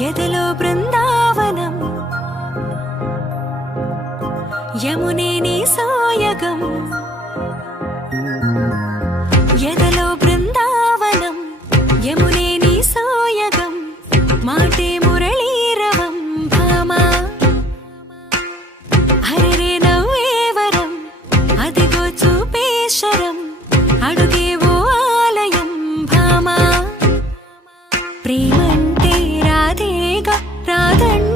ఎదలో బృందావనం యమునే నీ సోయగం ఎదలో బృందావనం యమునే నీ సోయగం మాటే మురళీరవం భామా హరిరే నవ్వేవరం అదిగో చూపేశరం అడుగేవో ఆలయం భామా ప్రేమంటే రాధేగా రాధంటే